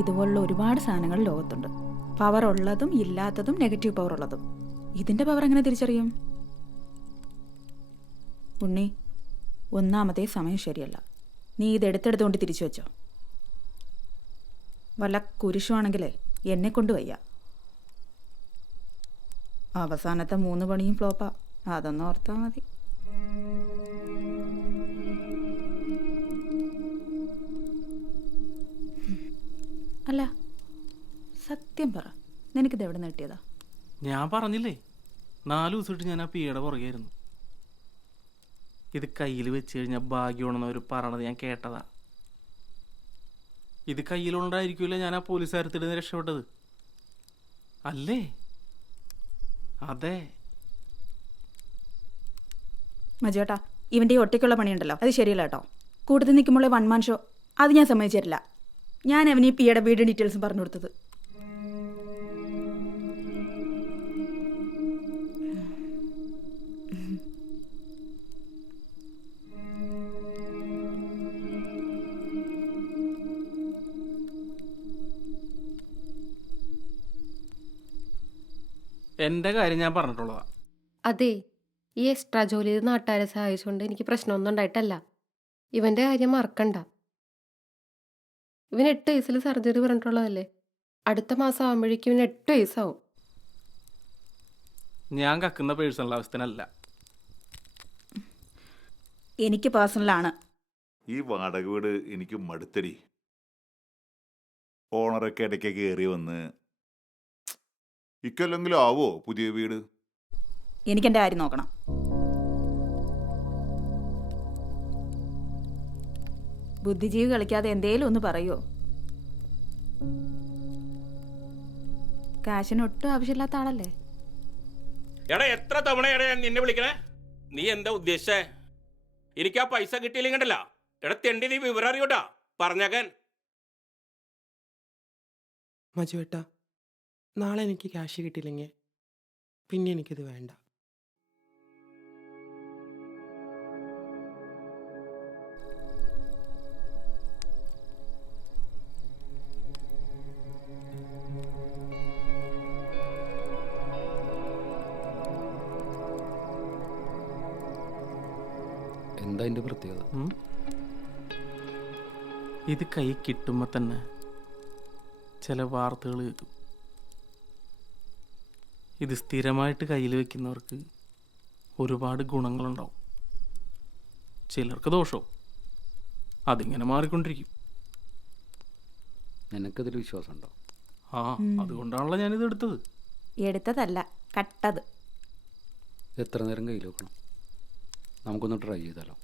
ഇതുപോലുള്ള ഒരുപാട് സാധനങ്ങൾ ലോകത്തുണ്ട്. പവർ ഉള്ളതും ഇല്ലാത്തതും നെഗറ്റീവ് പവർ ഉള്ളതും. ഇതിന്റെ പവർ എങ്ങനെ തിരിച്ചറിയും? ഉണ്ണി, ഒന്നാമതേ സമയം ശരിയല്ല. നീ ഇതെടുത്തെടുത്തുകൊണ്ട് തിരിച്ചു വെച്ചോ. വല്ല കുരിശുവാണെങ്കിലേ എന്നെ കൊണ്ട് വയ്യ. അവസാനത്തെ 3 പണിയും ഫ്ലോപ്പാ. അതൊന്നും ഓർത്താൽ മതി. അല്ല, സത്യം പറ, നിനക്കിത് എവിടെ നിന്ന് കിട്ടിയതാ? ഞാൻ പറഞ്ഞില്ലേ, 4 ദിവസമായിട്ട് ഞാൻ ആ പീയുടെ പുറകെയായിരുന്നു. ഇത് കയ്യിൽ വെച്ച് കഴിഞ്ഞാൽ ഭാഗ്യമാണെന്നവർ പറയണത് ഞാൻ കേട്ടതാ. ഇത് കയ്യിലുണ്ടായിരിക്കില്ല ഞാൻ ആ പോലീസുകാരത്തിൽ നിന്ന് രക്ഷപ്പെട്ടത് അല്ലേ? അതെ മജേട്ടാ, ഇവൻ്റെ ഈ ഒറ്റയ്ക്കുള്ള പണിയുണ്ടല്ലോ, അത് ശരിയല്ല കേട്ടോ. കൂട്ടത്തിൽ നിൽക്കുമ്പോഴേ 1 മാൻ ഷോ, അത് ഞാൻ സമ്മതിച്ചിട്ടില്ല. ഞാൻ അവന് ഈ പിയുടെ വീട് ഡീറ്റെയിൽസും പറഞ്ഞു കൊടുത്തത്. എൻ്റെ കാര്യം ഞാൻ പറഞ്ഞിട്ടുള്ളതാ. അതെ, ഈ എക്സ്ട്രാ ജോലി ചെയ്ത് നാട്ടുകാരെ സഹായിച്ചുകൊണ്ട് എനിക്ക് പ്രശ്നമൊന്നും ഉണ്ടായിട്ടല്ല. ഇവൻ്റെ കാര്യം മറക്കണ്ട. ഇവന് 8 വയസ്സിൽ സർജറി പറഞ്ഞിട്ടുള്ളതല്ലേ. അടുത്ത മാസം ആകുമ്പോഴേക്കും ഇവന് 8 വയസ്സാവും. ഞാൻ കക്കുന്ന പേഴ്സണൽ ആവശ്യത്തിനല്ല. എനിക്ക് പേഴ്സണലാണ്. ഈ വാടക വീട് എനിക്ക് മടുത്തടി. ഓണറൊക്കെ ഇടയ്ക്ക് കയറി വന്ന് ഇക്കൊല്ലെങ്കിലും ആവോ പുതിയ വീട്? എനിക്കെൻ്റെ കാര്യം നോക്കണം. ബുദ്ധിജീവി കളിക്കാതെ എന്തേലും ഒന്ന് പറയുമോ? കാശിന് ഒട്ടും ആവശ്യമില്ലാത്ത ആളല്ലേ? എടാ, എത്ര തവണയാണ് ഞാൻ നിന്നെ വിളിക്കണേ? നീ എന്താ ഉദ്ദേശിച്ചേ? എനിക്ക് ആ പൈസ കിട്ടിയില്ലെങ്കിണ്ടല്ല, എടാ തെണ്ടി, നീ വിവരം അറിയൂട്ടാ പറഞ്ഞേക്കാൻ. മജുവേട്ട, നാളെ എനിക്ക് ക്യാഷ് കിട്ടിയില്ലെങ്കിൽ പിന്നെ എനിക്കിത് വേണ്ട. എന്താ അതിൻ്റെ പ്രത്യേകത? ഇത് കൈ കിട്ടുമ്പോൾ തന്നെ ചില വാർത്തകൾ കേൾക്കും. ഇത് സ്ഥിരമായിട്ട് കയ്യിൽ വെക്കുന്നവർക്ക് ഒരുപാട് ഗുണങ്ങളുണ്ടാവും, ചിലർക്ക് ദോഷവും. അതിങ്ങനെ മാറിക്കൊണ്ടിരിക്കും. നിനക്കതിൽ വിശ്വാസമുണ്ടോ? ആ, അതുകൊണ്ടാണല്ലോ ഞാനിത് എടുത്തത്. എടുത്തതല്ല, കട്ടത്. എത്ര നേരം കയ്യിൽ വെക്കണം? നമുക്കൊന്ന് ട്രൈ ചെയ്താലോ?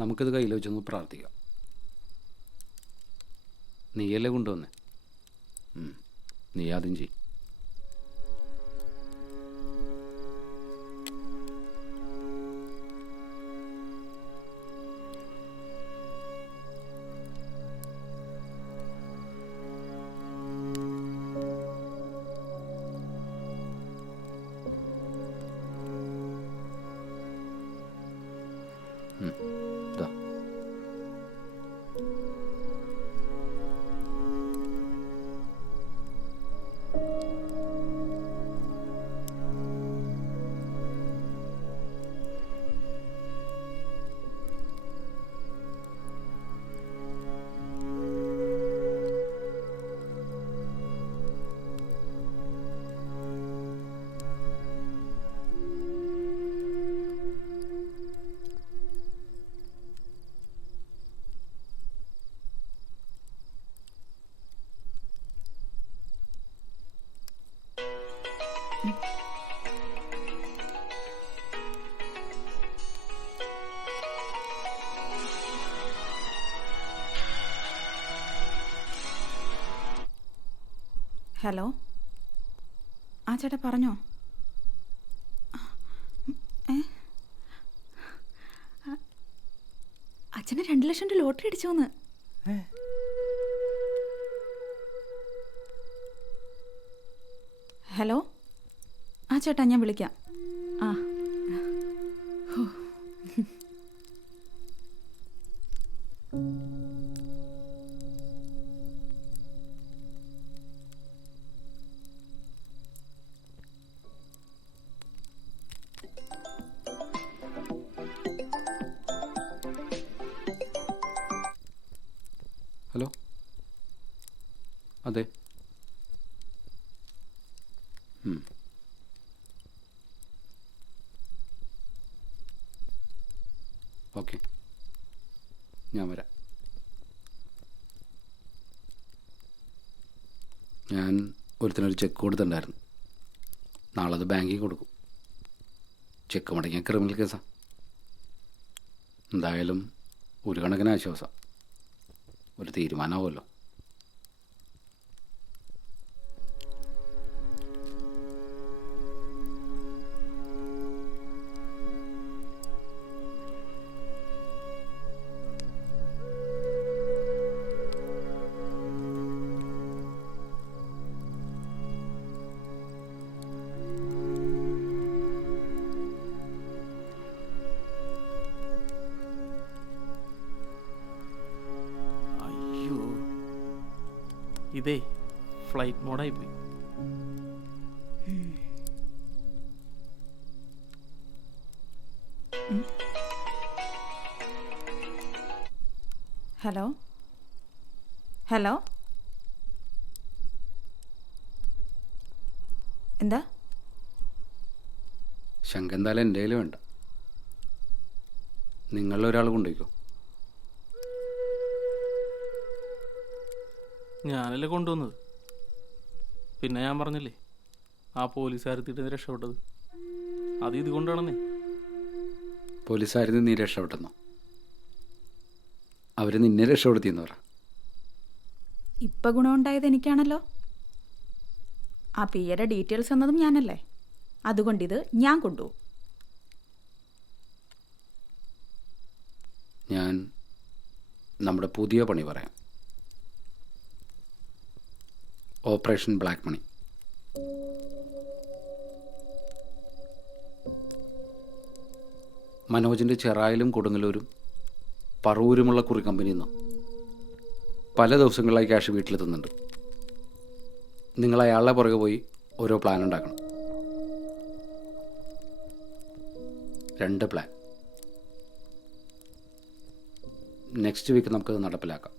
നമുക്കിത് കയ്യിൽ വെച്ചൊന്ന് പ്രാർത്ഥിക്കാം. നീയല്ലേ കൊണ്ടുവന്നേ? നീ ആദ്യം ചെയ്യും. ഇതാ. ഹലോ ആ ചേട്ടാ പറഞ്ഞോ. അച്ഛന് 2 ലക്ഷം രൂപ ലോട്ടറി അടിച്ചോന്ന്. ഹലോ ആ ചേട്ടാ ഞാൻ വിളിക്കാം. ആ ഹോ. ഹലോ അതെ. ഓക്കെ ഞാൻ വരാം. ഞാൻ ഒരുത്തിനൊരു ചെക്ക് കൊടുത്തിട്ടുണ്ടായിരുന്നു. നാളെ അത് ബാങ്കിൽ കൊടുക്കും. ചെക്ക് മടങ്ങിയ ക്രിമിനൽ കേസാണ്. എന്തായാലും ഒരു കണക്കിന് ആശ്വാസം. ഒരു തീരുമാനമാവുമല്ലോ. അയ്യോ, ഇതേ ഫ്ലൈറ്റ് മോഡായി പോയി. ഹലോ ഹലോ എന്താ? ശങ്ക എന്തായാലും എൻ്റെ കയ്യിൽ വേണ്ട. നിങ്ങളിലൊരാൾ കൊണ്ടുപോയിക്കോ. ഞാനല്ലേ കൊണ്ടുവന്നത്. പിന്നെ ഞാൻ പറഞ്ഞില്ലേ ആ പോലീസുകാരെത്തിയിട്ട് രക്ഷപ്പെട്ടത്. അത് ഇതുകൊണ്ടാണെന്നേ. പോലീസുകാരിൽ നീ രക്ഷപ്പെട്ടെന്നോ? അവർ നിന്നെ രക്ഷപ്പെടുത്തിയെന്ന് പറ. ഇപ്പം ഗുണമുണ്ടായത് എനിക്കാണല്ലോ. ആ പിയുടെ ഡീറ്റെയിൽസ് എന്നതും ഞാനല്ലേ. അതുകൊണ്ടിത് ഞാൻ കൊണ്ടുപോകും. ഞാൻ നമ്മുടെ പുതിയ പണി പറയാം. Operation black money. മനോജിൻ്റെ ചെറായിലും കൊടുങ്ങല്ലൂരും പറവൂരുമുള്ള കുറി കമ്പനിയിൽ നിന്ന് പല ദിവസങ്ങളായി ക്യാഷ് വീട്ടിലെത്തുന്നുണ്ട്. നിങ്ങൾ അയാളുടെ പുറകെ പോയി ഓരോ പ്ലാൻ ഉണ്ടാക്കണം. 2 പ്ലാൻ. നെക്സ്റ്റ് വീക്ക് നമുക്കത് നടപ്പിലാക്കാം.